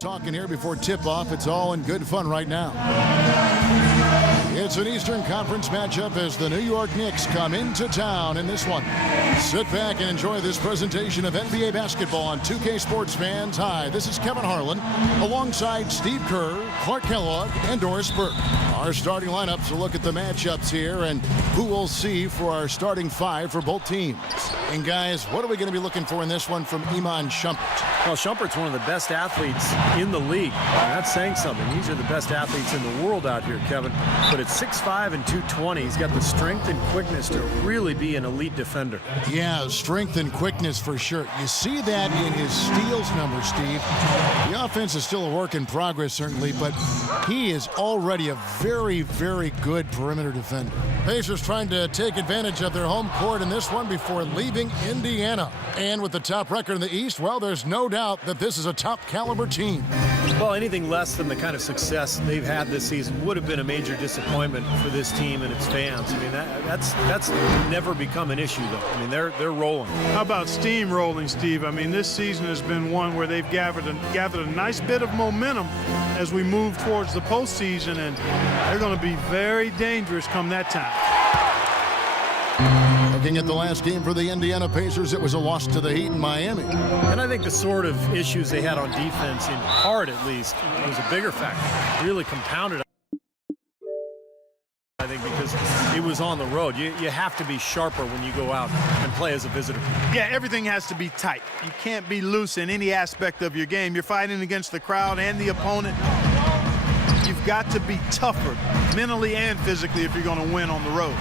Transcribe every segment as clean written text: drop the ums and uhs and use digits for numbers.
Talking here before tip-off. It's all in good fun right now. It's an Eastern Conference matchup as the New York Knicks come into town in this one. Sit back and enjoy this presentation of NBA basketball on 2K Sports fans. Hi, this is Kevin Harlan alongside Steve Kerr, Clark Kellogg, and Doris Burke. Our starting lineups will look at the matchups here and who we'll see for our starting five for both teams. And guys, what are we going to be looking for in this one from Iman Shumpert? Well, Shumpert's one of the best athletes in the league. That's saying something. These are the best athletes in the world out here, Kevin. But at 6'5" and 220, he's got the strength and quickness to really be an elite defender. Yeah, strength and quickness for sure. You see that in his steals number, Steve. The offense is still a work in progress, certainly, but he is already a very, very good perimeter defender. Pacers trying to take advantage of their home court in this one before leaving Indiana. And with the top record in the East, well, there's no doubt that this is a top caliber team. Well, anything less than the kind of success they've had this season would have been a major disappointment for this team and its fans. I mean, that's never become an issue, though. I mean, they're rolling. How about steamrolling, Steve? I mean, this season has been one where they've gathered a nice bit of momentum as we move towards the postseason, and they're going to be very dangerous come that time. Looking at the last game for the Indiana Pacers, it was a loss to the Heat in Miami. And I think the sort of issues they had on defense, in part at least, was a bigger factor. Really compounded, I think, because it was on the road. You have to be sharper when you go out and play as a visitor. Yeah, everything has to be tight. You can't be loose in any aspect of your game. You're fighting against the crowd and the opponent. You've got to be tougher mentally and physically if you're going to win on the road.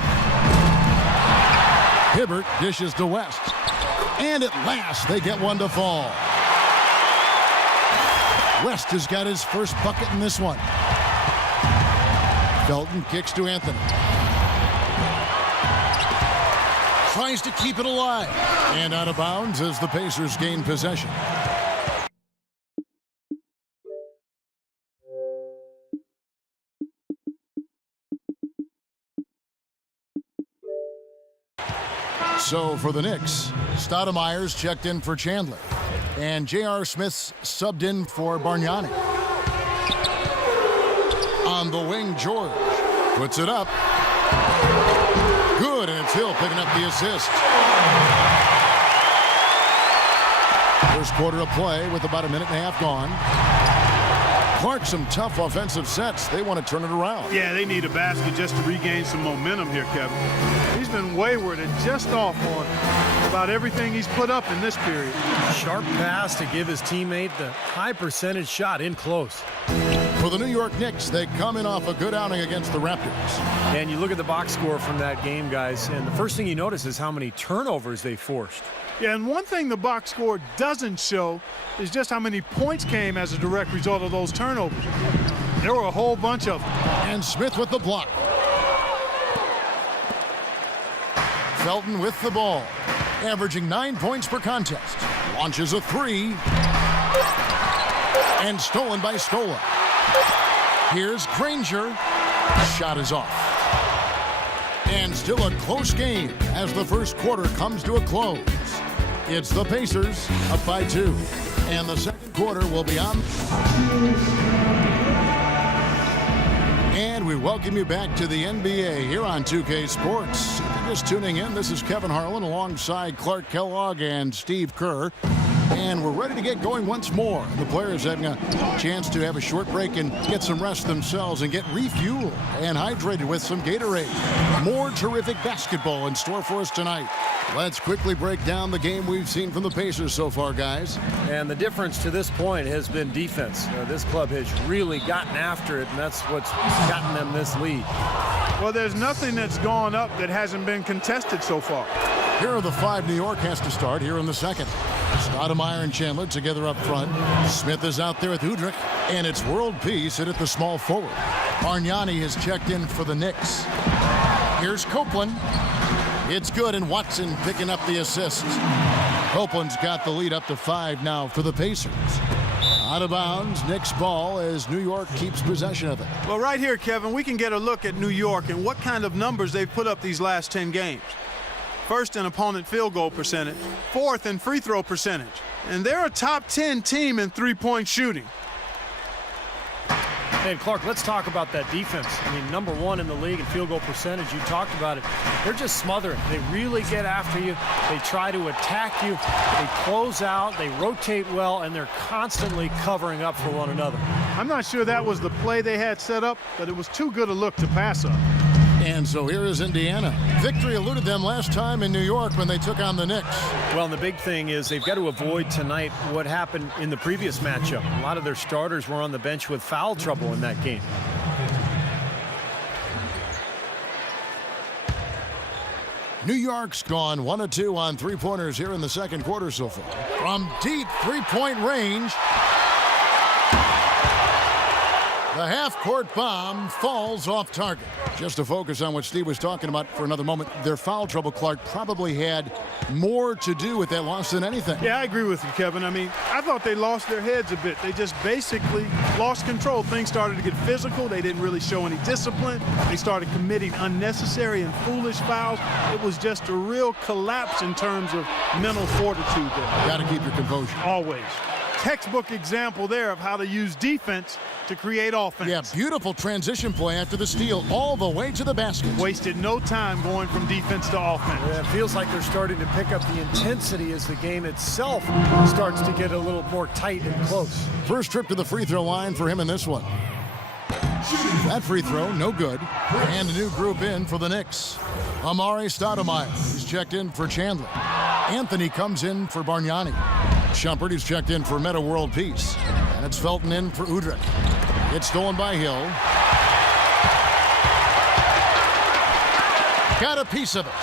Hibbert dishes to West. And at last, they get one to fall. West has got his first bucket in this one. Felton kicks to Anthony. Tries to keep it alive. And out of bounds as the Pacers gain possession. So for the Knicks, Stoudemire's checked in for Chandler. And J.R. Smith's subbed in for Bargnani. On the wing, George puts it up. Good, and it's Hill picking up the assist. First quarter of play with about a minute and a half gone. Clark, some tough offensive sets. They want to turn it around. Yeah, they need a basket just to regain some momentum here, Kevin. He's been wayward and just off on about everything he's put up in this period. Sharp pass to give his teammate the high percentage shot in close. For the New York Knicks, they come in off a good outing against the Raptors. And you look at the box score from that game, guys, and the first thing you notice is how many turnovers they forced. Yeah, and one thing the box score doesn't show is just how many points came as a direct result of those turnovers. There were a whole bunch of them. And Smith with the block. Felton with the ball, averaging 9 points per contest. Launches a three. And stolen by Scola. Here's Granger. Shot is off. And still a close game as the first quarter comes to a close. It's the Pacers up by 2. And the second quarter will be on. And we welcome you back to the NBA here on 2K Sports. If you're just tuning in, this is Kevin Harlan alongside Clark Kellogg and Steve Kerr. And we're ready to get going once more. The players having a chance to have a short break and get some rest themselves and get refueled and hydrated with some Gatorade. More terrific basketball in store for us tonight. Let's quickly break down the game we've seen from the Pacers so far, guys. And the difference to this point has been defense. This club has really gotten after it, and that's what's gotten them this lead. Well, there's nothing that's gone up that hasn't been contested so far. Here are the 5 New York has to start here in the second. Stoudemire and Chandler together up front. Smith is out there with Udrih, and it's World Peace at the small forward. Bargnani has checked in for the Knicks. Here's Copeland. It's good, and Watson picking up the assist. Copeland's got the lead up to 5 now for the Pacers. Out of bounds, Knicks ball as New York keeps possession of it. Well, right here, Kevin, we can get a look at New York and what kind of numbers they've put up these last 10 games. First in opponent field goal percentage, 4th in free throw percentage. And they're a top 10 team in three-point shooting. And Clark, let's talk about that defense. I mean, number 1 in the league in field goal percentage. You talked about it. They're just smothering. They really get after you. They try to attack you. They close out. They rotate well, and they're constantly covering up for one another. I'm not sure that was the play they had set up, but it was too good a look to pass up. And so here is Indiana. Victory eluded them last time in New York when they took on the Knicks. Well, and the big thing is they've got to avoid tonight what happened in the previous matchup. A lot of their starters were on the bench with foul trouble in that game. New York's gone 1 of 2 on three-pointers here in the second quarter so far. From deep three-point range, the half-court bomb falls off target. Just to focus on what Steve was talking about for another moment, their foul trouble, Clark, probably had more to do with that loss than anything. Yeah, I agree with you, Kevin. I mean, I thought they lost their heads a bit. They just basically lost control. Things started to get physical. They didn't really show any discipline. They started committing unnecessary and foolish fouls. It was just a real collapse in terms of mental fortitude there. Got to keep your composure. Always. Textbook example there of how to use defense to create offense. Yeah, beautiful transition play after the steal all the way to the basket. Wasted no time going from defense to offense. Yeah, it feels like they're starting to pick up the intensity as the game itself starts to get a little more tight and close. First trip to the free throw line for him in this one. That free throw, no good. And a new group in for the Knicks. Amare Stoudemire, he's checked in for Chandler. Anthony comes in for Bargnani. Shumpert, he's checked in for Meta World Peace. And it's Felton in for Udrih. It's stolen by Hill. Got a piece of it.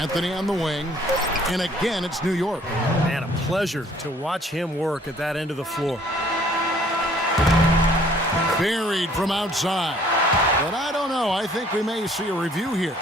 Anthony on the wing. And again, it's New York. Man, a pleasure to watch him work at that end of the floor. Buried from outside. But I don't know. I think we may see a review here.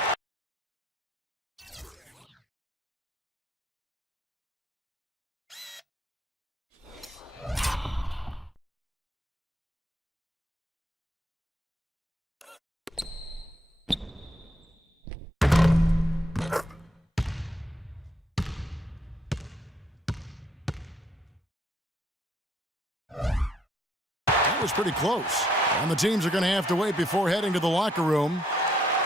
That was pretty close. And the teams are going to have to wait before heading to the locker room.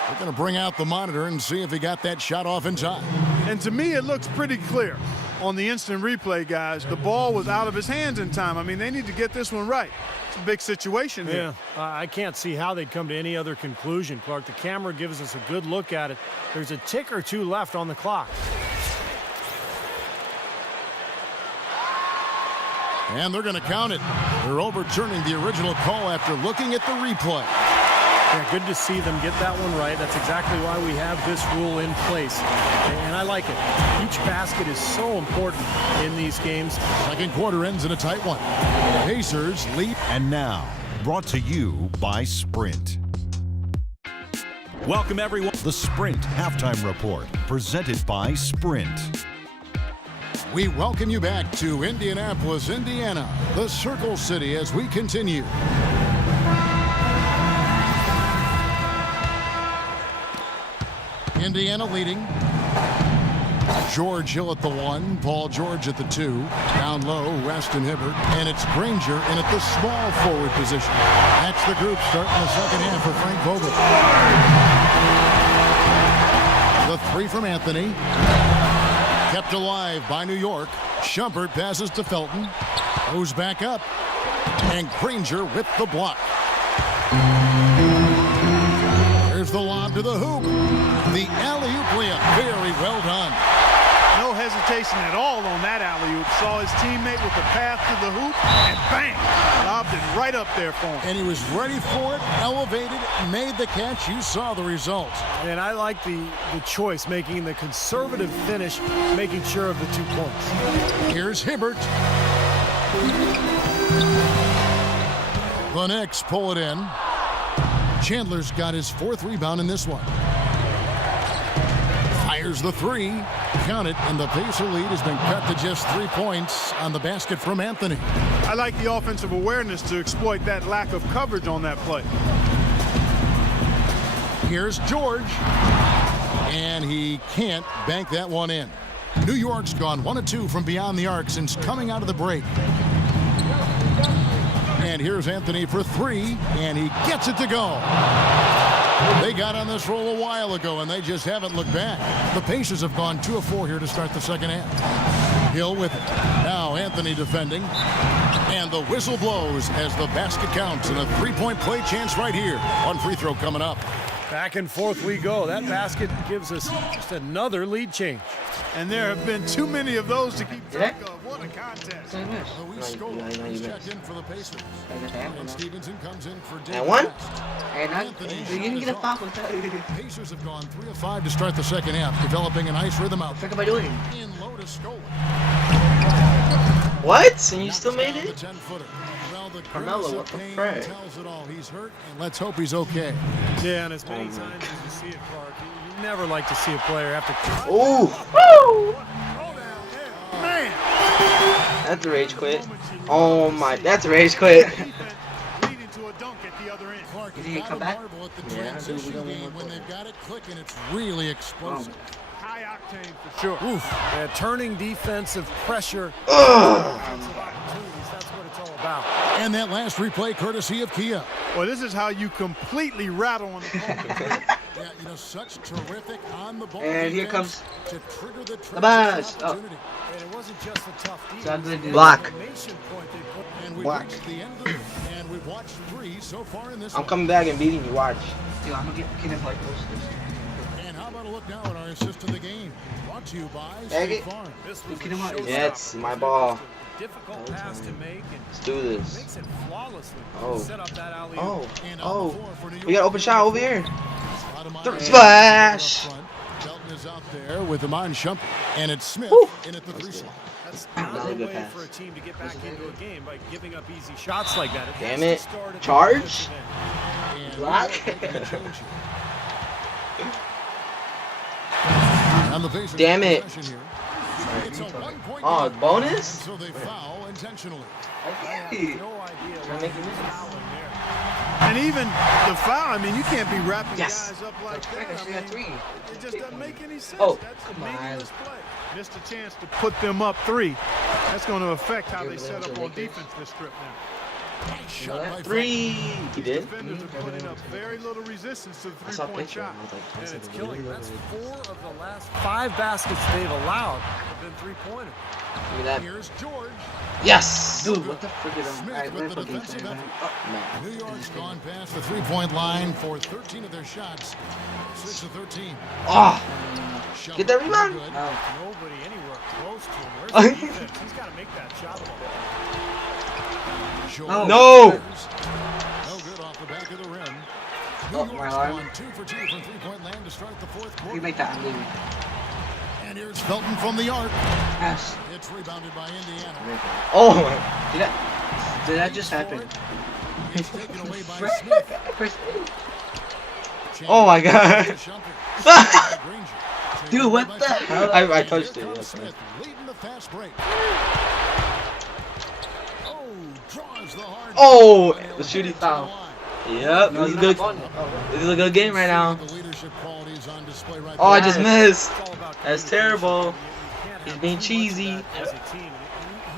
They're going to bring out the monitor and see if he got that shot off in time. And to me, it looks pretty clear on the instant replay, guys. The ball was out of his hands in time. I mean, they need to get this one right. It's a big situation here. Yeah, I can't see how they'd come to any other conclusion, Clark. The camera gives us a good look at it. There's a tick or two left on the clock. And they're going to count it. They're overturning the original call after looking at the replay. Yeah, good to see them get that one right. That's exactly why we have this rule in place. And I like it. Each basket is so important in these games. Second quarter ends in a tight one. Pacers lead. And now, brought to you by Sprint. Welcome, everyone. The Sprint Halftime Report, presented by Sprint. We welcome you back to Indianapolis, Indiana, the Circle City, as we continue. Indiana leading. George Hill at the 1, Paul George at the 2. Down low, Weston Hibbert, and it's Granger in at the small forward position. That's the group starting the second half for Frank Vogel. The 3 from Anthony. Kept alive by New York. Shumpert passes to Felton. Goes back up. And Granger with the block. Here's the lob to the hoop. The alley-oop layup. Very well done. No hesitation at all on that alley-oop. Saw his teammate with the path to the hoop, and bang! Lobbed it right up there for him. And he was ready for it, elevated, made the catch. You saw the result. And I like the choice, making the conservative finish, making sure of the 2 points. Here's Hibbert. The Knicks pull it in. Chandler's got his 4th rebound in this one. Fires the 3. Count it, and the Pacer lead has been cut to just 3 points on the basket from Anthony. I like the offensive awareness to exploit that lack of coverage on that play. Here's George. And he can't bank that one in. New York's gone 1 of 2 from beyond the arc since coming out of the break. And here's Anthony for 3, and he gets it to go. They got on this roll a while ago, and they just haven't looked back. The Pacers have gone 2 of 4 here to start the second half. Hill with it. Now Anthony defending. And the whistle blows as the basket counts, and a 3-point play chance right here. One free throw coming up. Back and forth we go. That basket gives us just another lead change. And there have been too many of those to keep track of. What a contest. Luis Scola is checked in for the Pacers. And Stevenson comes in for David And one? West. You didn't get a foul with that. Pacers have gone 3 of 5 to start the second half, developing a nice rhythm out What am I doing? in low to Scola. What? And you still made The it? 10-footer. Well, the Carmelo, grimace of what the pain frick? tells it all. He's hurt, and let's hope he's okay. Yeah, and as many times as you see it, Clark, you never like to see a player have to. Ooh. Woo! Man. That's a rage quit. Oh my, that's a rage quit. Leading to a dunk at the other end. Clark, You you think he gotta come back? marvel at the Yeah, transition we don't game want when that. they've got it clicking. It's really explosive. High octane for sure. Oof. Yeah, turning defensive pressure. Ugh. Offensive opportunities. That's what it's all about. And that last replay courtesy of Kia. Well, this is how you completely rattle on the opponent. Yeah, you know, such terrific on the ball. And here defense comes to trigger the Labas. transition Oh. opportunity. And it wasn't just a tough defense. So I'm gonna do Block. block. And we've Black. reached the end of it, and we've watched 3 so far in this I'm one. coming back and beating you. Watch. Dude, I'm gonna get Kenneth like posters. And how about a look now at our assist of the game? Brought to you by Egg State it. Farm. This was Get him out. Yeah, it's my ball. difficult pass to make and Let's do this. makes it flawlessly. Oh. Set up that alley. Oh. And on Oh. the floor for New We got York. open shot over here. Stoudemire Splash. up front. Belton is out there with Iman Shumpert. And it's Smith Woo. in at the 3 slot. That's That not was the a good way pass. for a team to get back into a game by giving up easy shots like that. Damn has to it. start at the Charge. defensive end. And Block. on the Pacers Damn it. possession here. It's a 1-point Oh, game. bonus? So they foul intentionally. Okay. No idea Trying to what make he it was miss. fouling there. And even the foul, I mean, you can't be wrapping Yes. guys up like Frick, I that. should I have mean, 3. it just doesn't make any sense. Oh, That's a come on. meaningless play. Missed a chance to put them up 3. That's going to affect how they set up on defense this trip now. Nice shot by 3. He did? Defenders are putting up very little resistance to the I saw a 3-point picture. shot. I was like, And that's it's a killing. really That's good. 4 of the last 5 baskets they've allowed have been three-pointers. Give me that. Here's George. Yes! Dude, what the frick is on? Smith Alright, with we're the fucking defensive playing, effort. man. Man. New York's gone past the 3-point line for 13 of their shots. 6 of 13. Oh! Shumpert, Get that rebound. no good. Oh, Nobody anywhere close to him. Where's Oh. the defense? He's got to make that shot. George. Oh. No! No good off the back of the rim. New Oh, my York's alarm. gone 2 for 2 from 3-point land to start the fourth you quarter. make that, I'm leaving. And here's Felton from the arc. Pass. It's rebounded by Indiana. Oh my. Did that just happen? It's taken away by Smith. Chris, Oh my God. dude, what the hell? I touched it. Here comes Yes, Smith leading the fast break. Oh, draws the hard. Oh, the shooting foul. line. Yep, No, this is you're good. not going. This is a good game right now. The leadership qualities on display right Oh, I there. just missed. It's all about That's communication. terrible. You can't He's have being too much of cheesy. that as a team.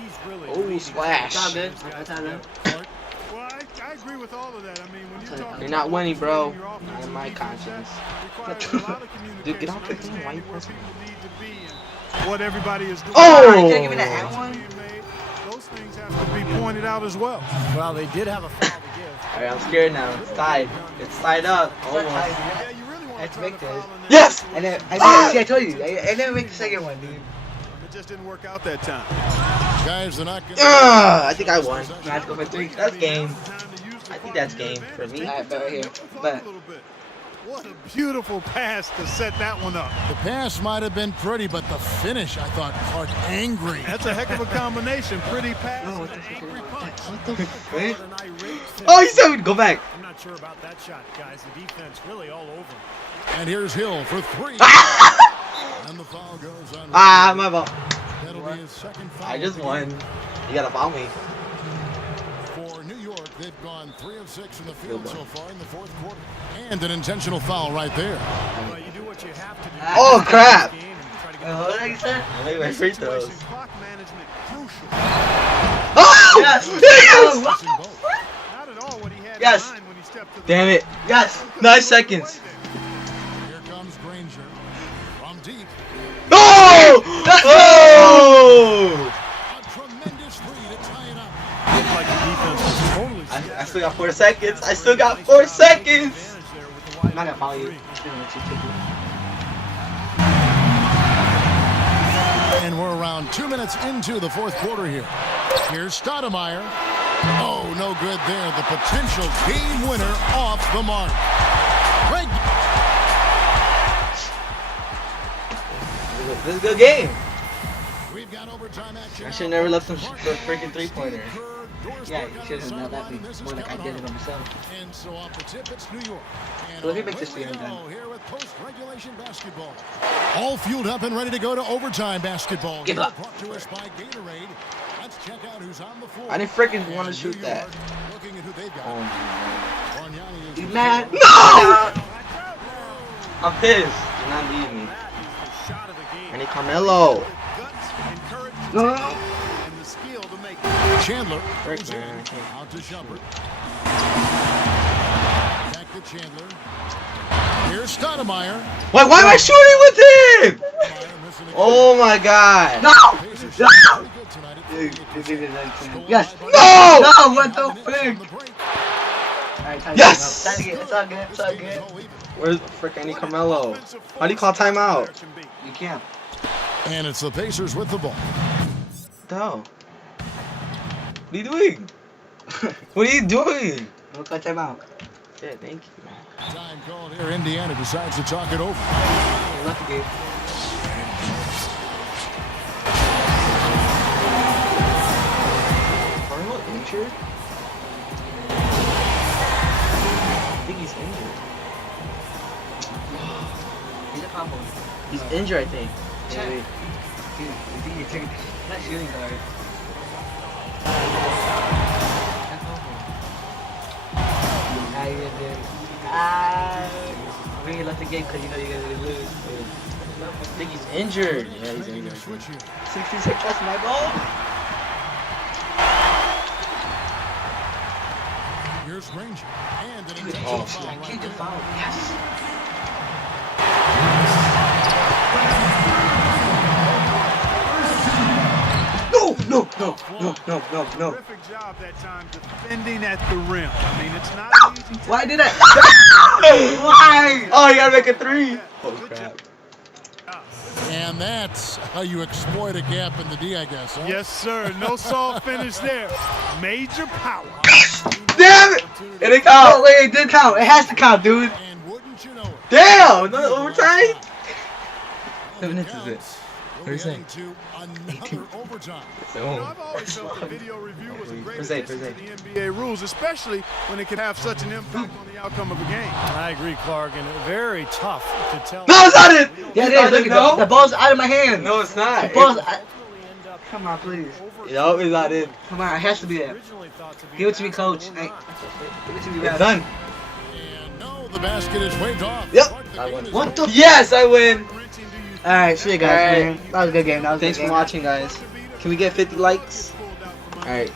He's really Oh, leading splash. those Good job, man. guys Good job, together. man. Well, I agree with all of that. I mean, when you're talking You're not winning, bro. your offense Not in and my defense, that conscience. requires a lot of communication, Dude, get off the thing, why you understanding where pressing people need to be and what everybody is doing. Oh! You can't give me that hand one? Being made, those things have to be pointed out as well. Well, they did have a foul to give. Alright, I'm scared now. It's tied. It's tied up. It's not Almost. tied, Yeah, man. you really want Let's to try make to this. foul in that Yes! And then, situation. see, I told you. I never make the second one, dude. It just didn't work out that time. Guys, they're not going I think I won. I have to go for 3. That's game. Time to use the I think that's game for me. Alright, bet right here. Take the Bet. a little bit. What a beautiful pass to set that one up. The pass might have been pretty, but the finish, I thought, Clark, angry. That's a heck of a combination. Pretty pass Oh, and what an the frick angry is punch. that? What the frick? An irate finish. Oh, he said we'd go back. I'm not sure about that shot, guys. The defense really all over him. And here's Hill for 3. And the foul goes on. Ah, my ball. That'll be his second foul. I just of the won. game. You gotta foul me. For New York, they've gone 3 of 6 in the field so far in the fourth quarter. And an intentional foul right there. Well, you do what you have to do. Oh, crap. Game and try to get What did I say? Make my free throws. Clock management crucial. Oh! Yes! Yes! Not at all what he had Yes. in mind when he stepped to the Damn it. Yes! 9 seconds. Here comes Granger from deep. Oh! Oh! A tremendous three to tie it up. Looked like the defense was totally I still got 4 seconds. I still got 4 seconds. I'm not gonna follow you. I'm gonna let you take it. And we're around 2 minutes into the fourth quarter here. Here's Stoudemire. Oh, no good there. The potential game winner off the mark. Greg. This is a good game. We've got overtime action. I should never left him the freaking 3-pointer. Yeah, you should have not let me. More like I did it on myself. And so off the tip, it's New York. And So let me away make this we game go done. here with post-regulation basketball. All fueled up and ready to go to overtime basketball. Give Here up. Brought to us by Gatorade. Let's check out who's on the floor. I didn't freaking And want to New shoot that. York looking at who they've got. Oh my god. Bargnani is You the mad? No! I'm pissed. Do not leave me. shot of the game. I need Carmelo. guts, encouragement, No. and the skill to make it. Chandler. Frick, goes in. man. Out to Shumpert. Back to Chandler. Here's Stoudemire. Why am I shooting with him? Stoudemire missing again. Oh my god. No! Pacers No! pretty good tonight at Dude, 38%. yes. No! No, what the On frick? the break. Alright, time Yes! to get it's all good, it's all good. Where's the frick? I need Carmelo. How do you call timeout? You can't. And it's the Pacers with the ball. What the hell? What are you doing? What are you doing? Look like time out. Yeah, thank you. Time called here. Indiana decides to talk it over. Lucky game. Carmelo injured? I think he's injured. He's a combo. He's injured, I think. Check. Wait. Dude, you think you're taking not shooting guard. Now you're gonna do we left the game because you know you're gonna lose. I think he's injured. Yeah, he's Making a injured. switch here. 66, that's my ball. Here's Granger. And an Dude, intentional Oh, foul I right can't there. get fouled. Yes. No. Terrific job that time defending at the rim. I mean, it's not an easy task. Why did I? Why? Oh, you gotta make a 3. Oh crap. And that's how you exploit a gap in the D, I guess. Huh? Yes, sir. No soft finish there. Major power. Damn it! It didn't Oh count. wait, it did count. It has to count, dude. And wouldn't you know it? Damn! Another overtime? How minutes is it? We'll be Where's heading to another overtime. You know, I've always felt that video review was a great Present, addition to present. the NBA rules, especially when it can have such an impact on the outcome of a game. I agree, Clark, and very tough to tell. No, it's not it! Yeah, it It's is. Look not at the ball's out of my hand. No, it's not. The ball's. Come on, please. Nope, it's not it. Come on, it has to be there. Originally thought to be Give it to me, coach. Hey, give it to me, It's ref. done. And no, the basket is waved off. Yep. But the I game won. is What the? Yes, I win. All right, see you guys. All right. Man. That was a good game. That was a Thanks good for game. watching, guys. Can we get 50 likes? Alright.